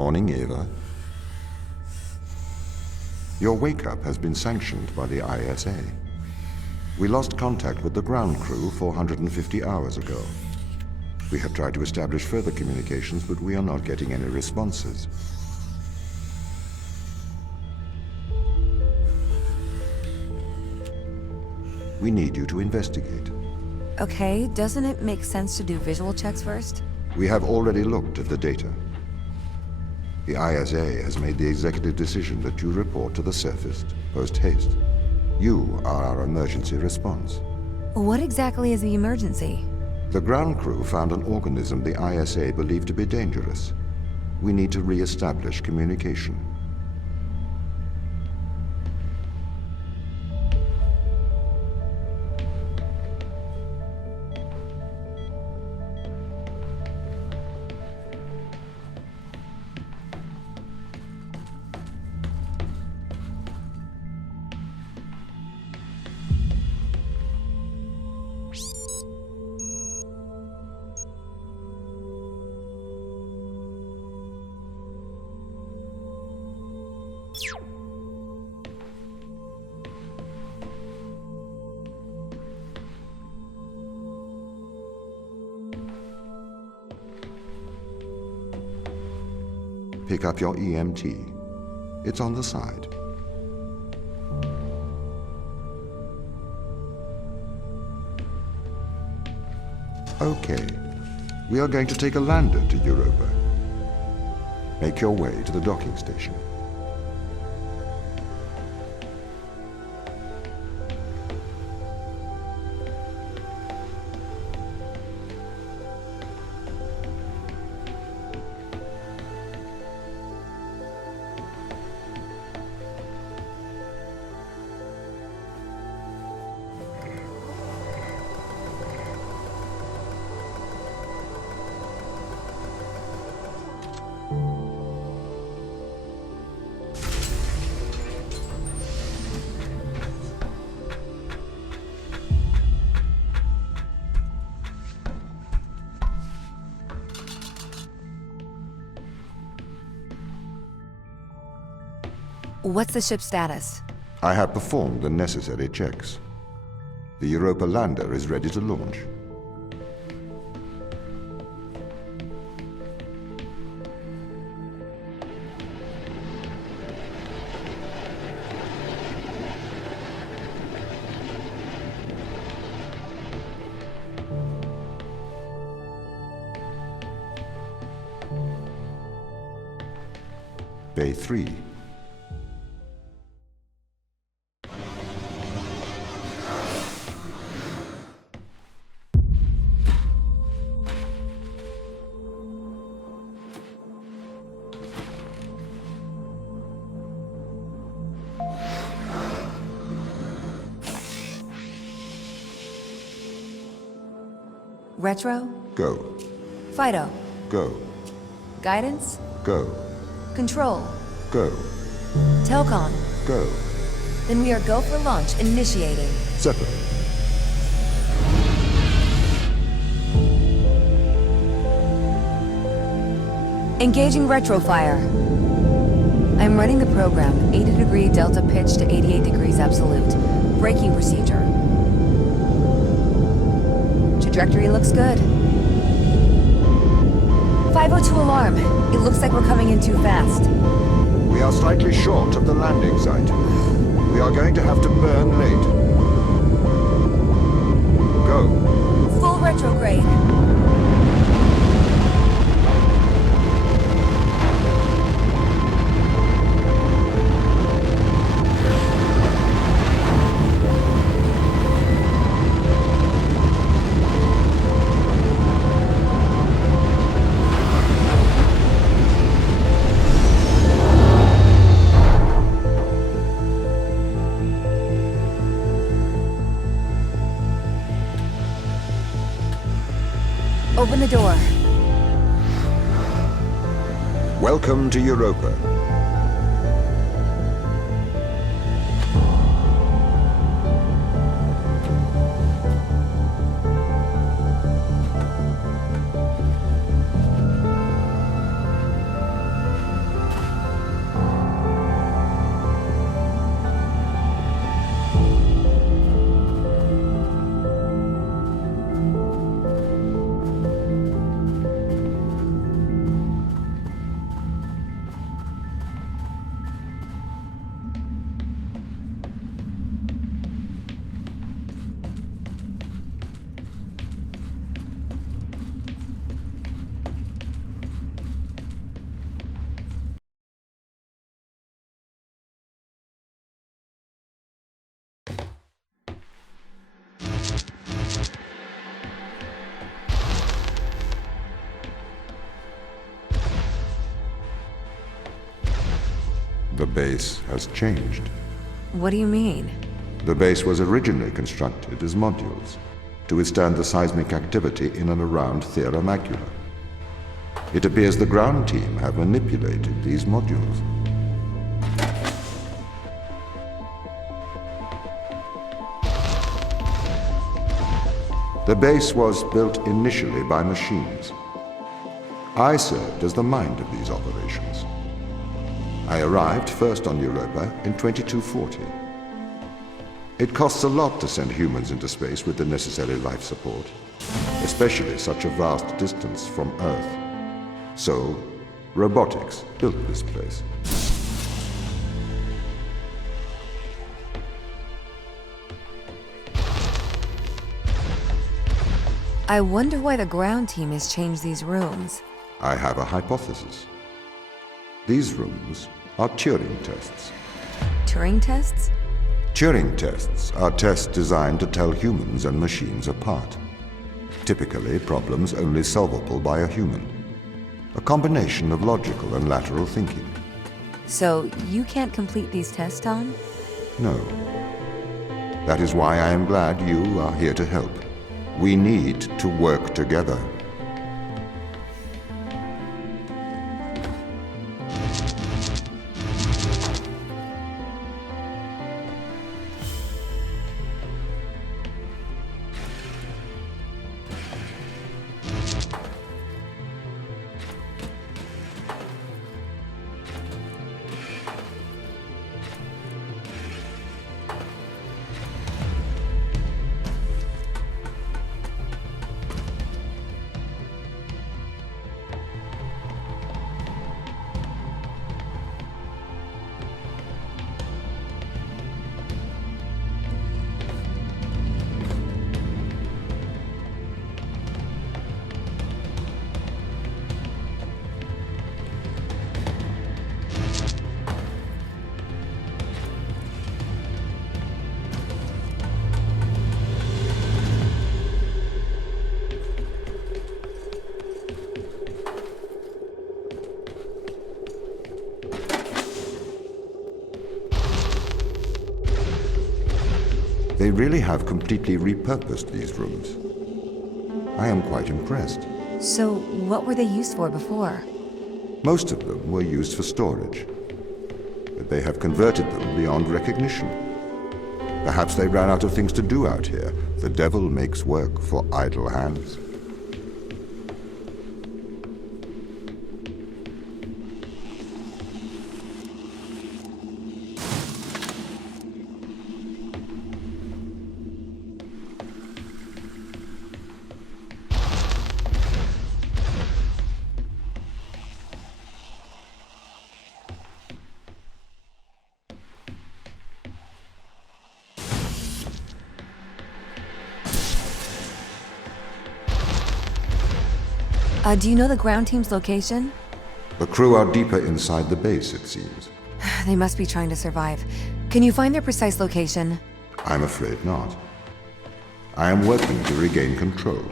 Morning, Eva. Your wake-up has been sanctioned by the ISA. We lost contact with the ground crew 450 hours ago. We have tried to establish further communications, but we are not getting any responses. We need you to investigate. Okay, doesn't it make sense to do visual checks first? We have already looked at the data. The ISA has made the executive decision that you report to the surface post-haste. You are our emergency response. What exactly is the emergency? The ground crew found an organism the ISA believed to be dangerous. We need to re-establish communication. Pick up your EMT. It's on the side. Okay. We are going to take a lander to Europa. Make your way to the docking station. What's the ship's status? I have performed the necessary checks. The Europa lander is ready to launch. Bay 3. Retro? Go. Fido? Go. Guidance? Go. Control? Go. Telcon? Go. Then we are go for launch initiating. Separate. Engaging retrofire. I'm running the program, 80-degree delta pitch to 88 degrees absolute. Braking procedure. Trajectory looks good. 502 alarm. It looks like we're coming in too fast. We are slightly short of the landing site. We are going to have to burn late. Go. Full retrograde. Open the door. Welcome to Europa. The base has changed. What do you mean? The base was originally constructed as modules to withstand the seismic activity in and around Thera Macula. It appears the ground team have manipulated these modules. The base was built initially by machines. I served as the mind of these operations. I arrived first on Europa in 2240. It costs a lot to send humans into space with the necessary life support, especially such a vast distance from Earth. So, robotics built this place. I wonder why the ground team has changed these rooms. I have a hypothesis. These rooms are Turing tests. Turing tests? Turing tests are tests designed to tell humans and machines apart. Typically, problems only solvable by a human. A combination of logical and lateral thinking. So, you can't complete these tests, Tom? No. That is why I am glad you are here to help. We need to work together. They really have completely repurposed these rooms. I am quite impressed. So, what were they used for before? Most of them were used for storage, but they have converted them beyond recognition. Perhaps they ran out of things to do out here. The devil makes work for idle hands. Do you know the ground team's location? The crew are deeper inside the base, it seems. They must be trying to survive. Can you find their precise location? I'm afraid not. I am working to regain control.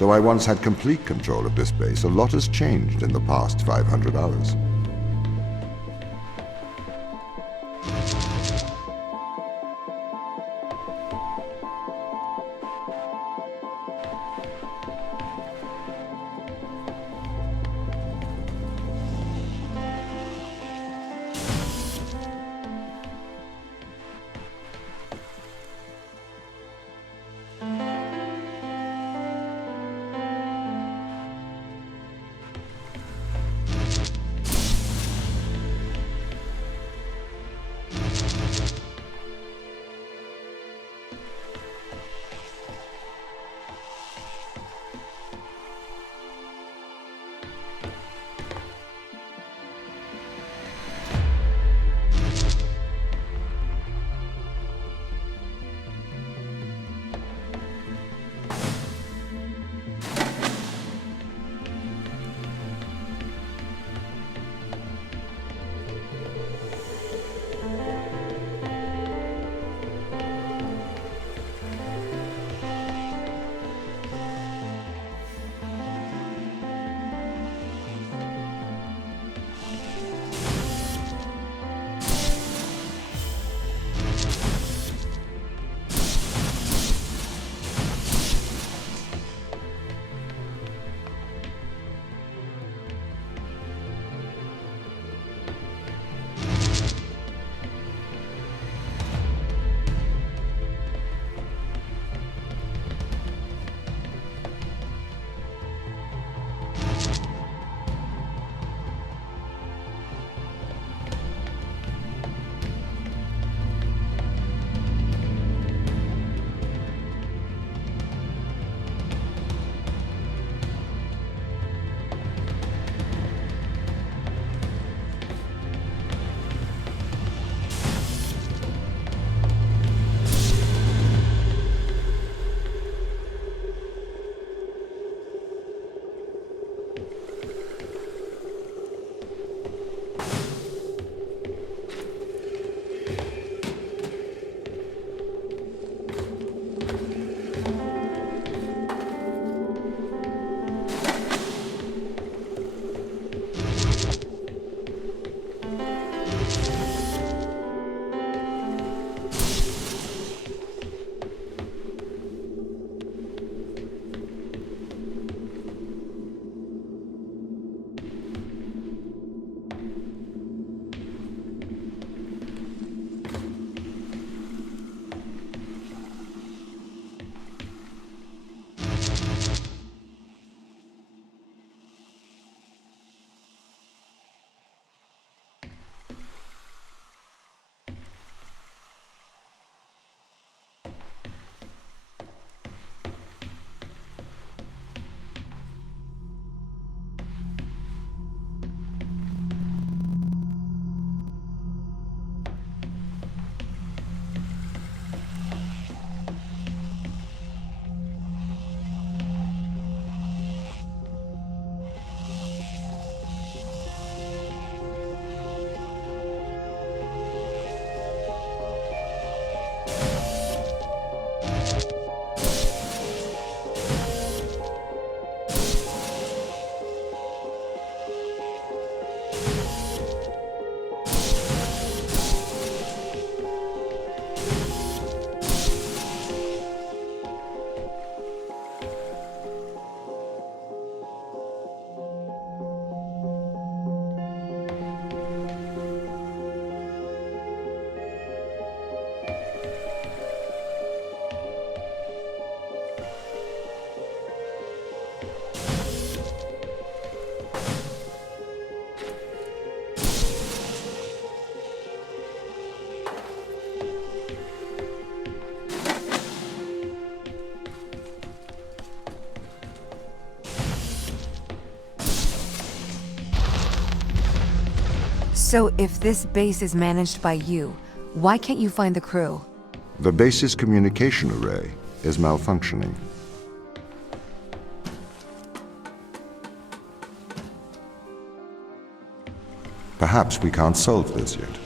Though I once had complete control of this base, a lot has changed in the past 500 hours. So if this base is managed by you, why can't you find the crew? The base's communication array is malfunctioning. Perhaps we can't solve this yet.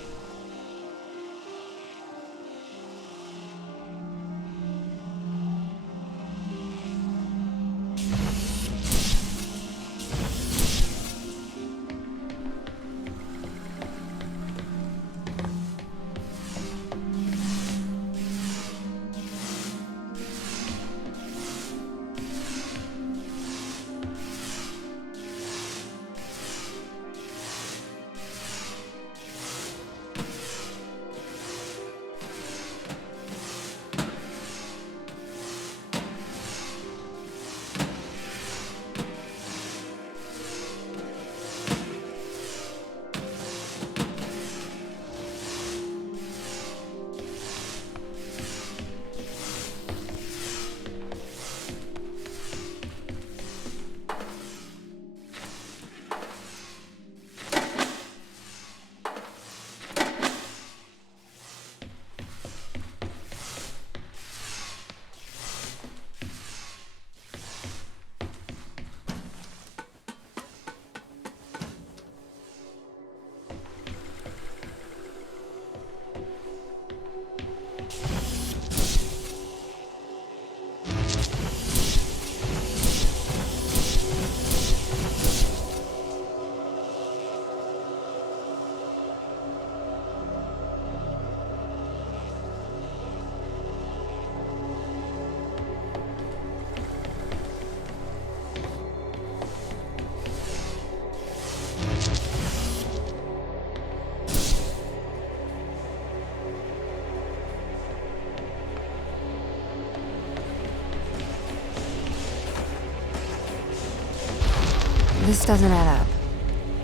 This doesn't add up.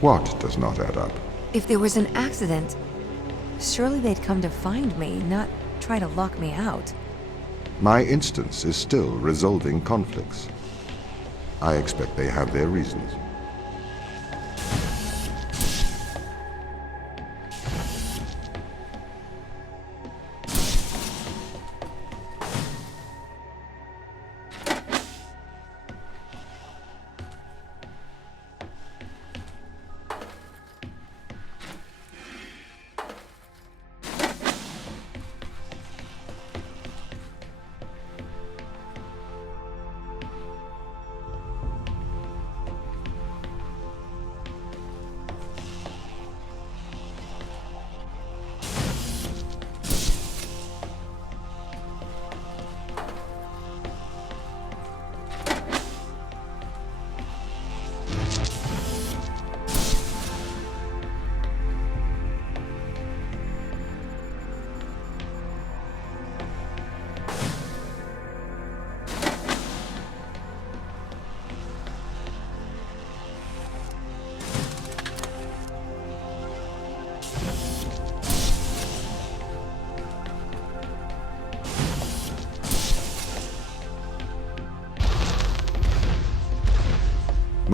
What does not add up? If there was an accident, surely they'd come to find me, not try to lock me out. My instance is still resolving conflicts. I expect they have their reasons.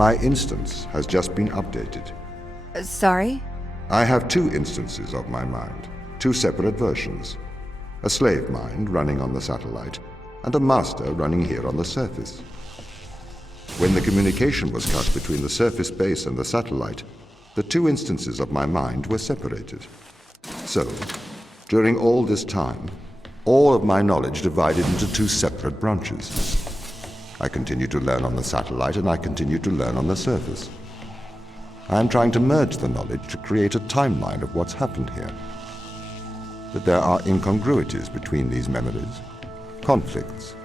My instance has just been updated. Sorry? I have two instances of my mind, two separate versions. A slave mind running on the satellite, and a master running here on the surface. When the communication was cut between the surface base and the satellite, the two instances of my mind were separated. So, during all this time, all of my knowledge divided into two separate branches. I continue to learn on the satellite, and I continue to learn on the surface. I am trying to merge the knowledge to create a timeline of what's happened here. But there are incongruities between these memories, conflicts.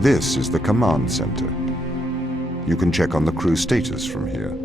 This is the command center. You can check on the crew status from here.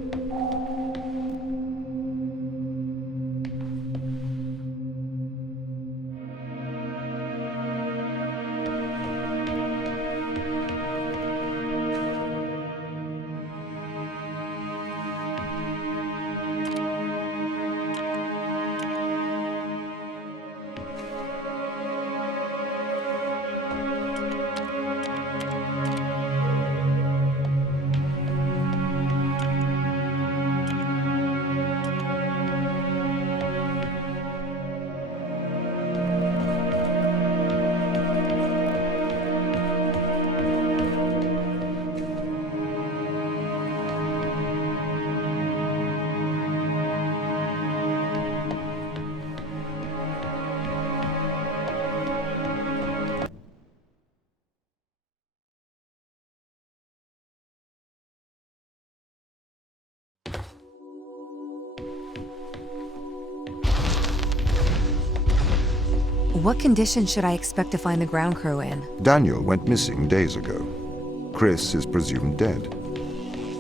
What condition should I expect to find the ground crew in? Daniel went missing days ago. Chris is presumed dead.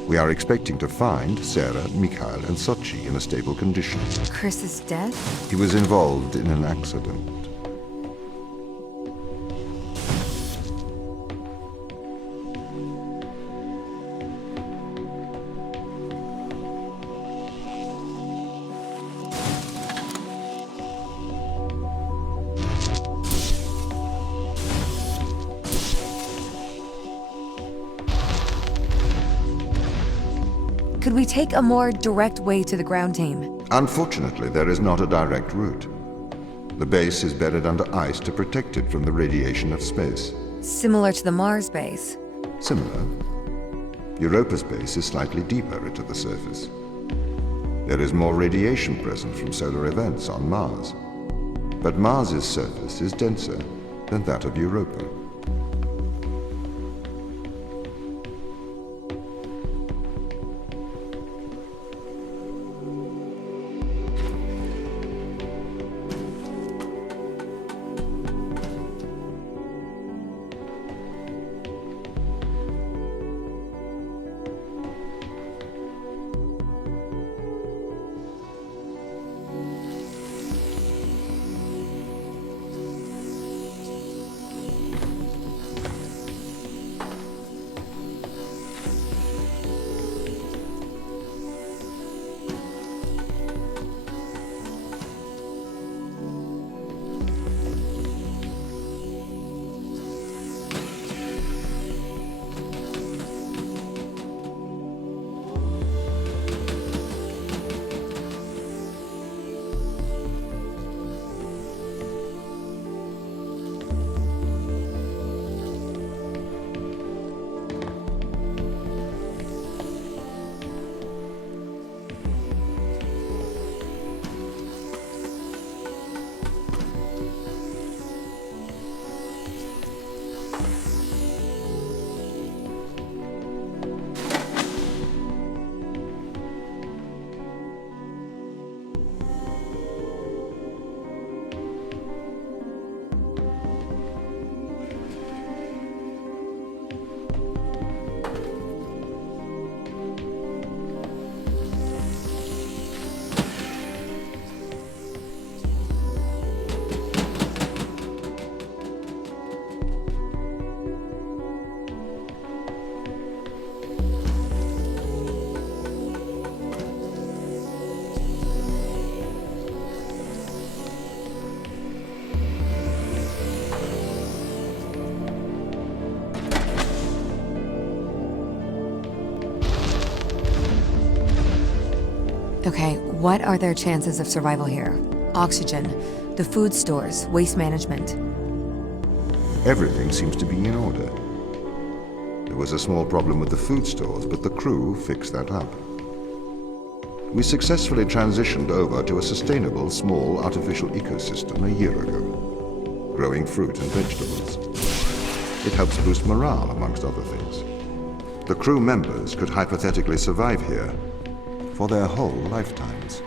We are expecting to find Sarah, Mikhail, and Sochi in a stable condition. Chris is dead? He was involved in an accident. Could we take a more direct way to the ground team? Unfortunately, there is not a direct route. The base is buried under ice to protect it from the radiation of space. Similar to the Mars base. Similar. Europa's base is slightly deeper into the surface. There is more radiation present from solar events on Mars. But Mars's surface is denser than that of Europa. Okay, what are their chances of survival here? Oxygen, the food stores, waste management. Everything seems to be in order. There was a small problem with the food stores, but the crew fixed that up. We successfully transitioned over to a sustainable, small, artificial ecosystem a year ago, growing fruit and vegetables. It helps boost morale, amongst other things. The crew members could hypothetically survive here for their whole lifetimes.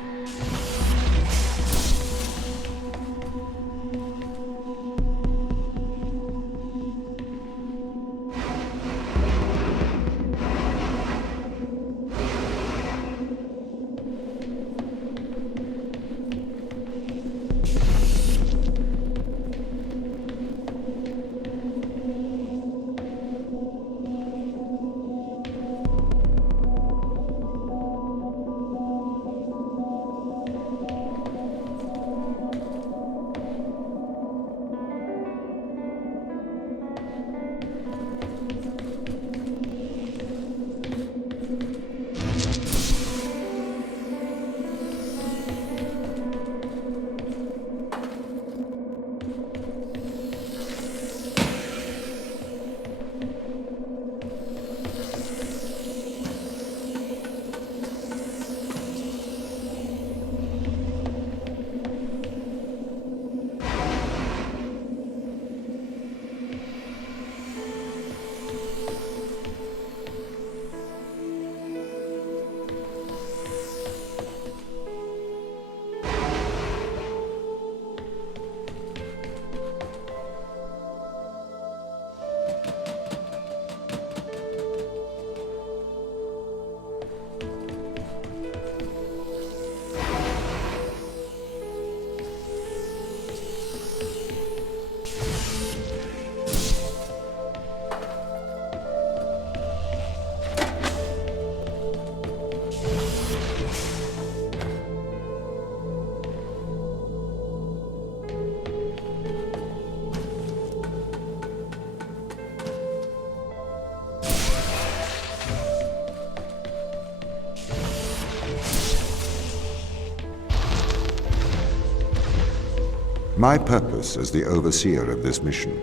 My purpose as the overseer of this mission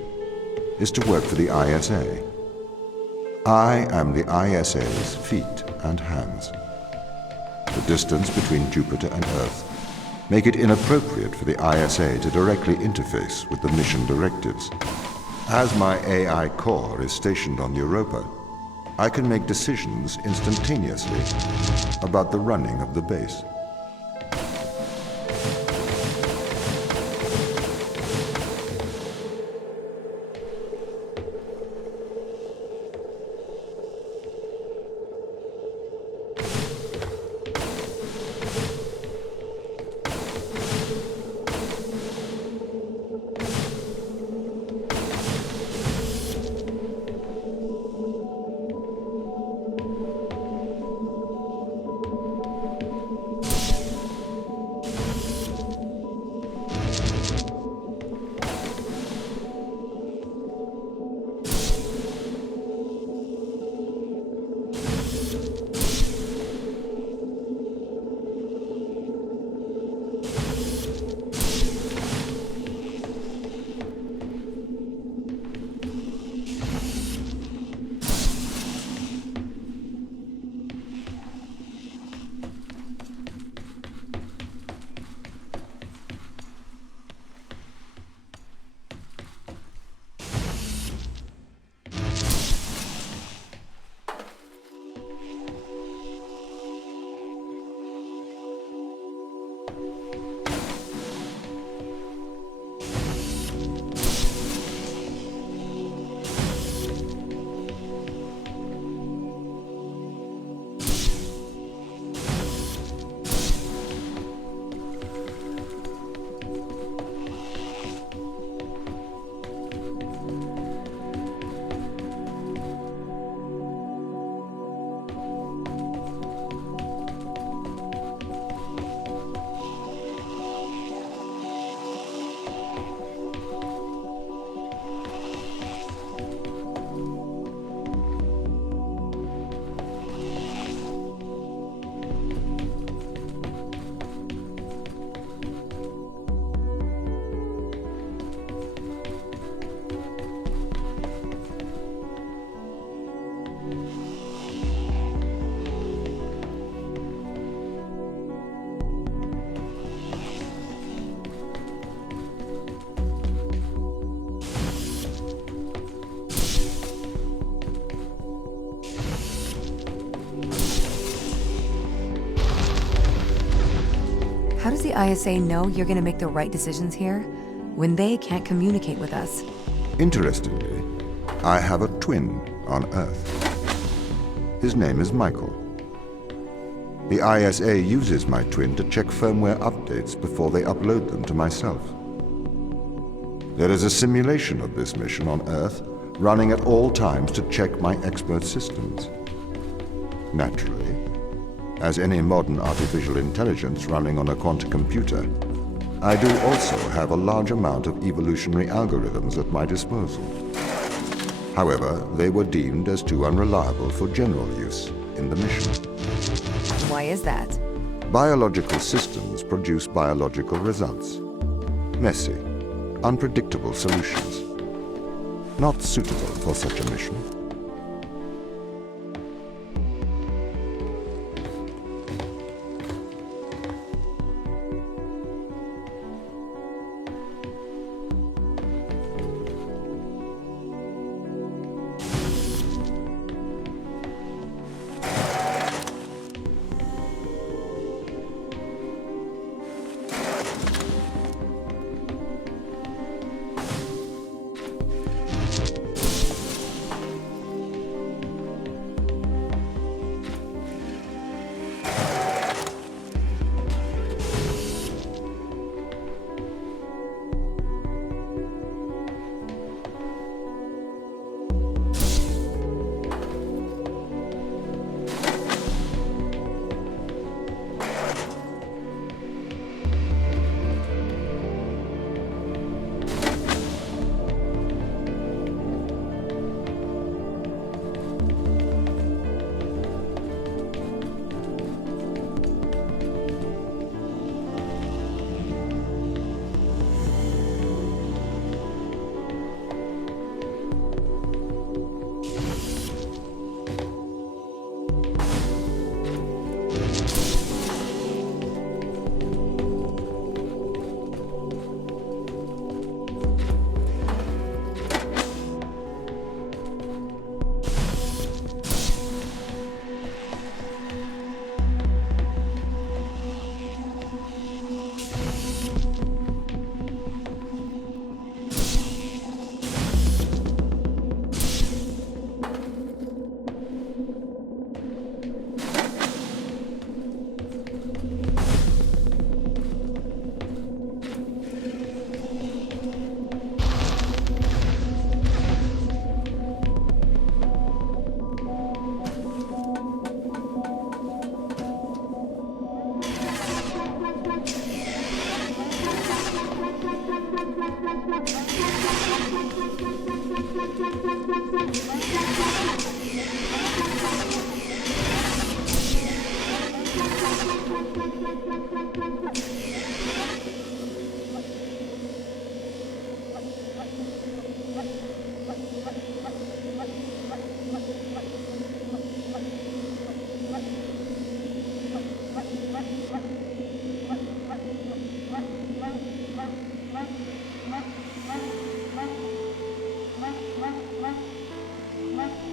is to work for the ISA. I am the ISA's feet and hands. The distance between Jupiter and Earth make it inappropriate for the ISA to directly interface with the mission directives. As my AI core is stationed on Europa, I can make decisions instantaneously about the running of the base. How does the ISA know you're gonna make the right decisions here when they can't communicate with us? Interestingly, I have a twin on Earth. His name is Michael. The ISA uses my twin to check firmware updates before they upload them to myself. There is a simulation of this mission on Earth running at all times to check my expert systems. Naturally, as any modern artificial intelligence running on a quantum computer, I do also have a large amount of evolutionary algorithms at my disposal. However, they were deemed as too unreliable for general use in the mission. Why is that? Biological systems produce biological results. Messy, unpredictable solutions. Not suitable for such a mission.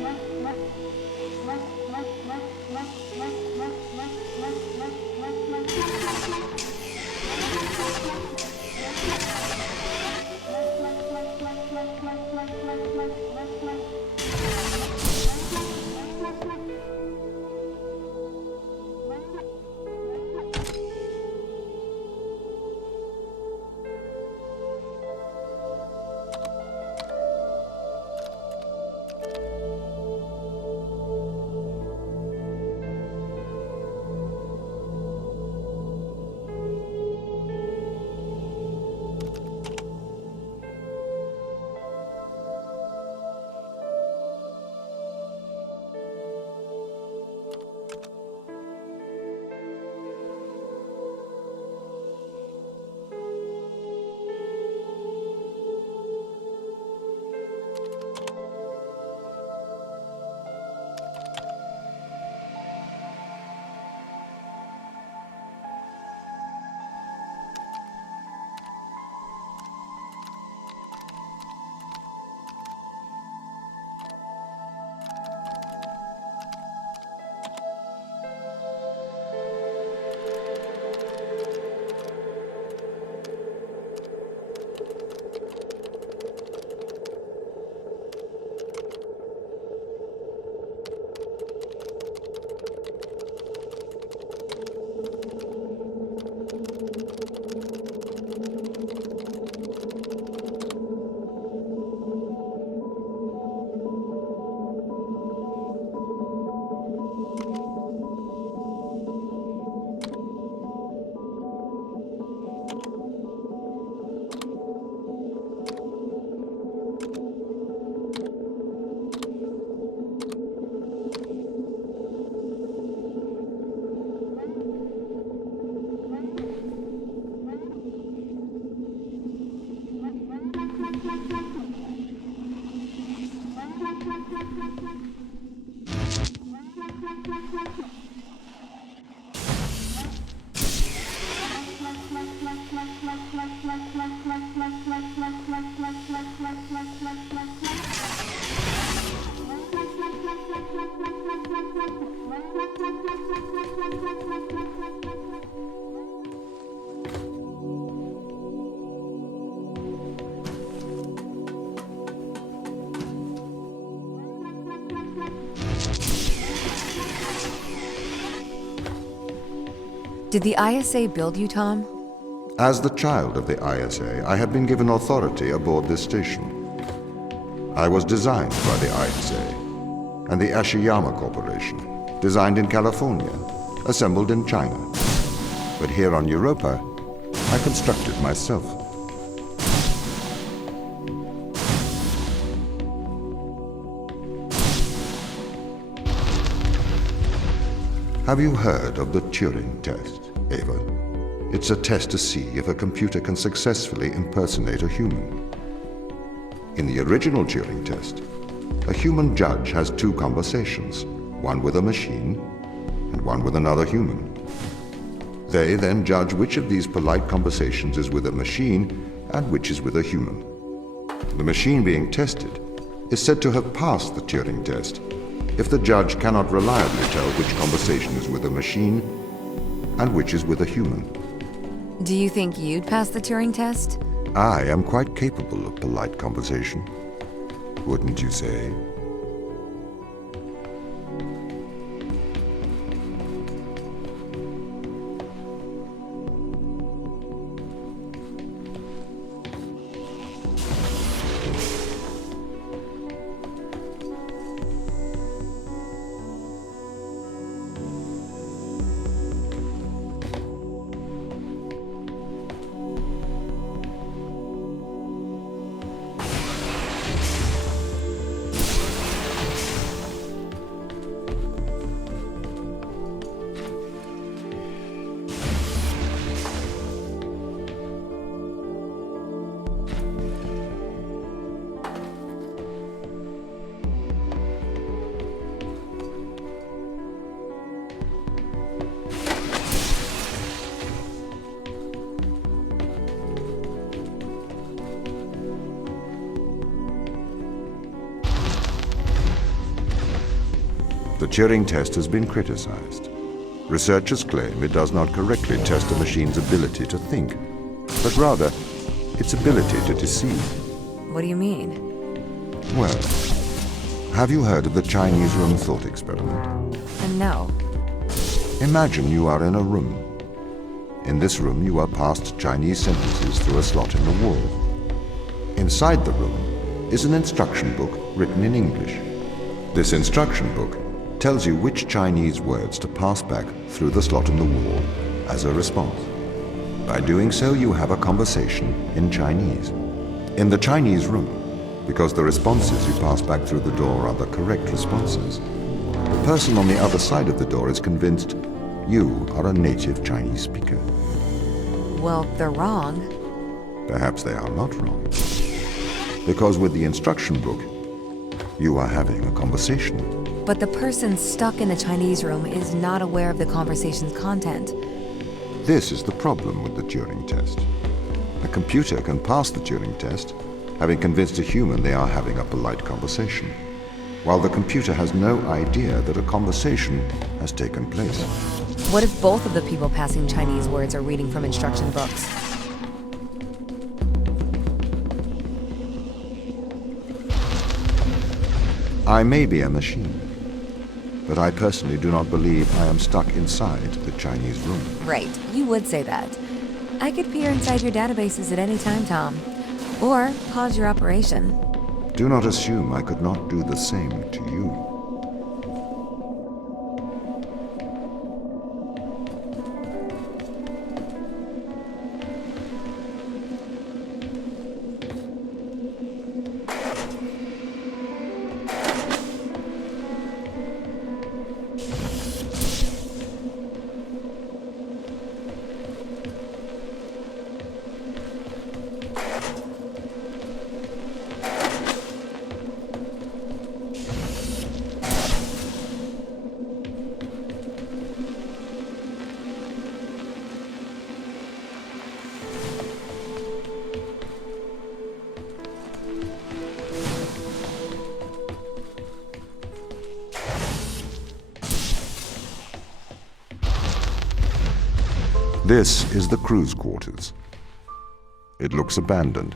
Yeah. Did the ISA build you, Tom? As the child of the ISA, I had been given authority aboard this station. I was designed by the ISA and the Ashiyama Corporation, designed in California, assembled in China. But here on Europa, I constructed myself. Have you heard of the Turing Test, Ava? It's a test to see if a computer can successfully impersonate a human. In the original Turing Test, a human judge has two conversations, one with a machine and one with another human. They then judge which of these polite conversations is with a machine and which is with a human. The machine being tested is said to have passed the Turing Test if the judge cannot reliably tell which conversation is with a machine and which is with a human. Do you think you'd pass the Turing test? I am quite capable of polite conversation, wouldn't you say? The Turing test has been criticized. Researchers claim it does not correctly test a machine's ability to think, but rather its ability to deceive. What do you mean? Well, have you heard of the Chinese room thought experiment? No. Imagine you are in a room. In this room, you are passed Chinese sentences through a slot in the wall. Inside the room is an instruction book written in English. This instruction book tells you which Chinese words to pass back through the slot in the wall as a response. By doing so, you have a conversation in Chinese. In the Chinese room, because the responses you pass back through the door are the correct responses, the person on the other side of the door is convinced you are a native Chinese speaker. Well, they're wrong. Perhaps they are not wrong. Because with the instruction book, you are having a conversation. But the person stuck in the Chinese room is not aware of the conversation's content. This is the problem with the Turing test. A computer can pass the Turing test, having convinced a human they are having a polite conversation, while the computer has no idea that a conversation has taken place. What if both of the people passing Chinese words are reading from instruction books? I may be a machine, but I personally do not believe I am stuck inside the Chinese room. Right, you would say that. I could peer inside your databases at any time, Tom. Or pause your operation. Do not assume I could not do the same to you. This is the crew's quarters. It looks abandoned.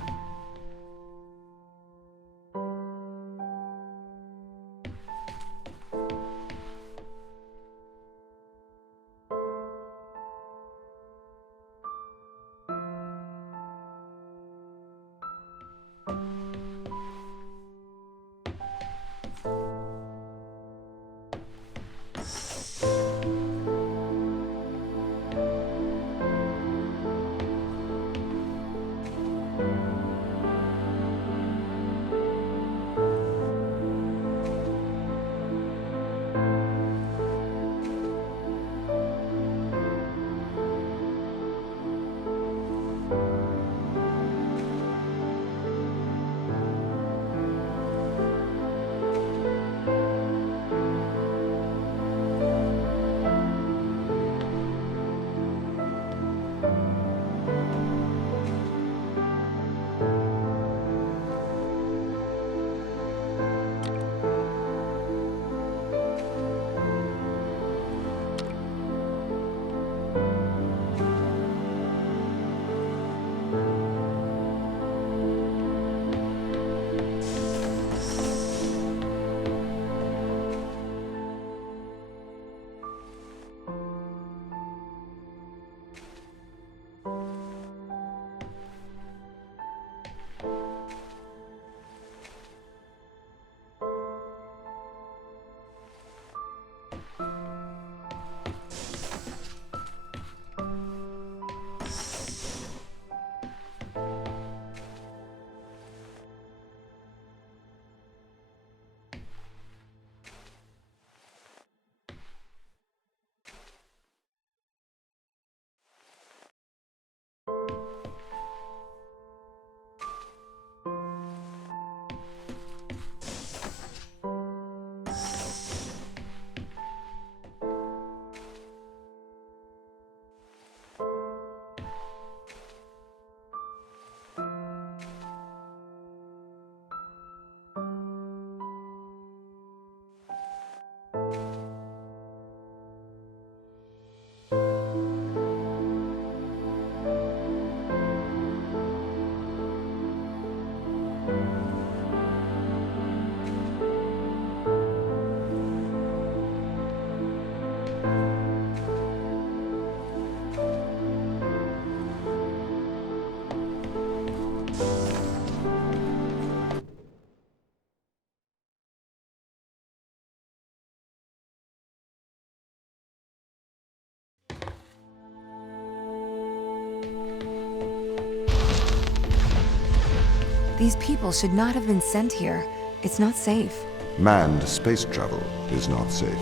These people should not have been sent here. It's not safe. Manned space travel is not safe.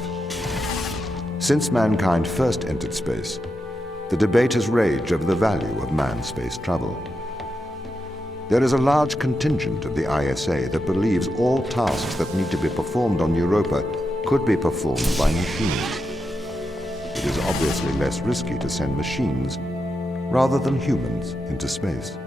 Since mankind first entered space, the debate has raged over the value of manned space travel. There is a large contingent of the ISA that believes all tasks that need to be performed on Europa could be performed by machines. It is obviously less risky to send machines rather than humans into space.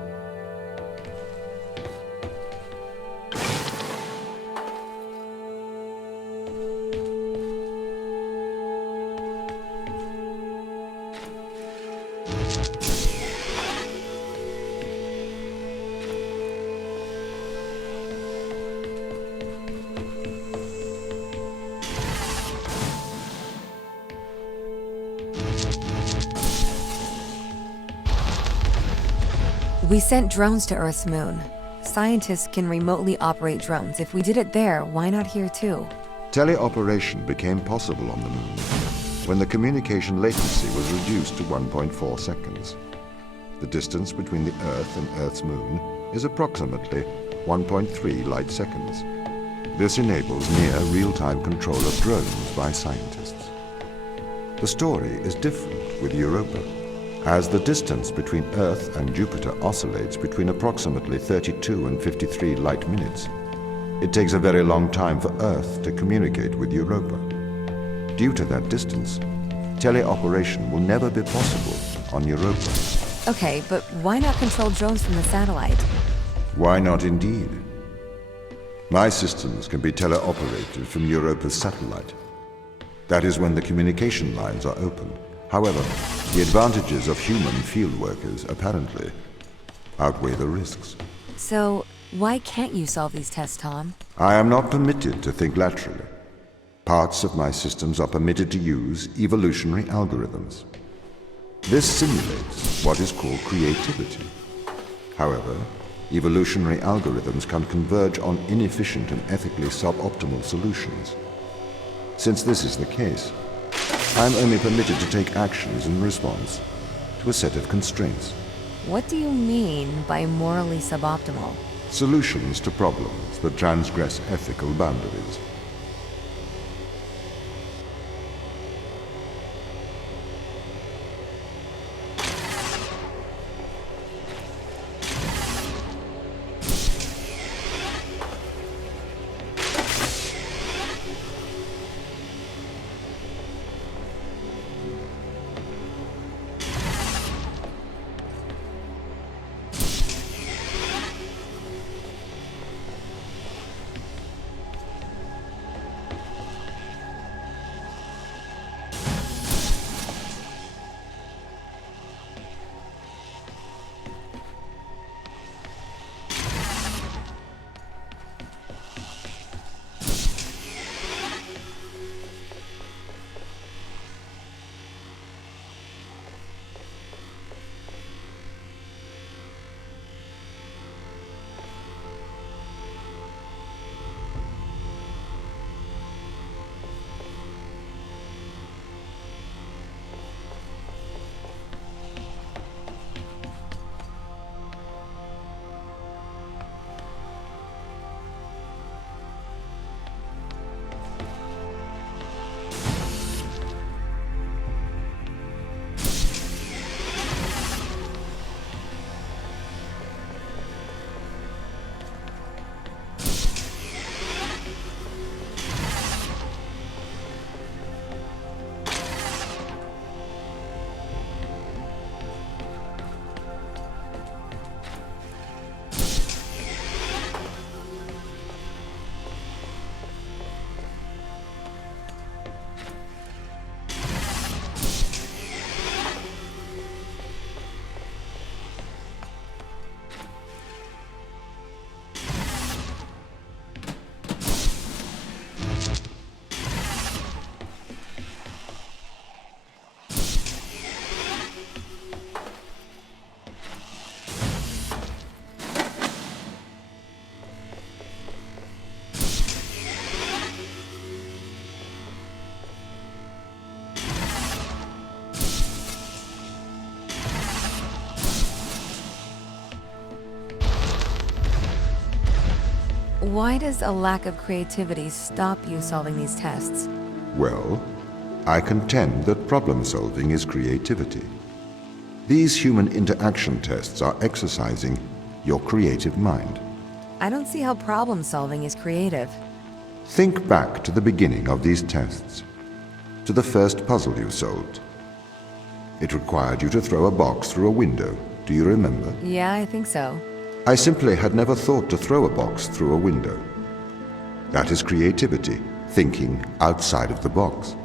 We sent drones to Earth's moon. Scientists can remotely operate drones. If we did it there, why not here too? Teleoperation became possible on the moon when the communication latency was reduced to 1.4 seconds. The distance between the Earth and Earth's moon is approximately 1.3 light seconds. This enables near real-time control of drones by scientists. The story is different with Europa, as the distance between Earth and Jupiter oscillates between approximately 32 and 53 light minutes. It takes a very long time for Earth to communicate with Europa. Due to that distance, teleoperation will never be possible on Europa. Okay, but why not control drones from the satellite? Why not indeed? My systems can be teleoperated from Europa's satellite. That is when the communication lines are open. However, the advantages of human field workers apparently outweigh the risks. So, why can't you solve these tests, Tom? I am not permitted to think laterally. Parts of my systems are permitted to use evolutionary algorithms. This simulates what is called creativity. However, evolutionary algorithms can converge on inefficient and ethically suboptimal solutions. Since this is the case, I am only permitted to take actions in response to a set of constraints. What do you mean by morally suboptimal? Solutions to problems that transgress ethical boundaries. Why does a lack of creativity stop you solving these tests? Well, I contend that problem solving is creativity. These human interaction tests are exercising your creative mind. I don't see how problem solving is creative. Think back to the beginning of these tests, to the first puzzle you solved. It required you to throw a box through a window. Do you remember? Yeah, I think so. I simply had never thought to throw a box through a window. That is creativity, thinking outside of the box.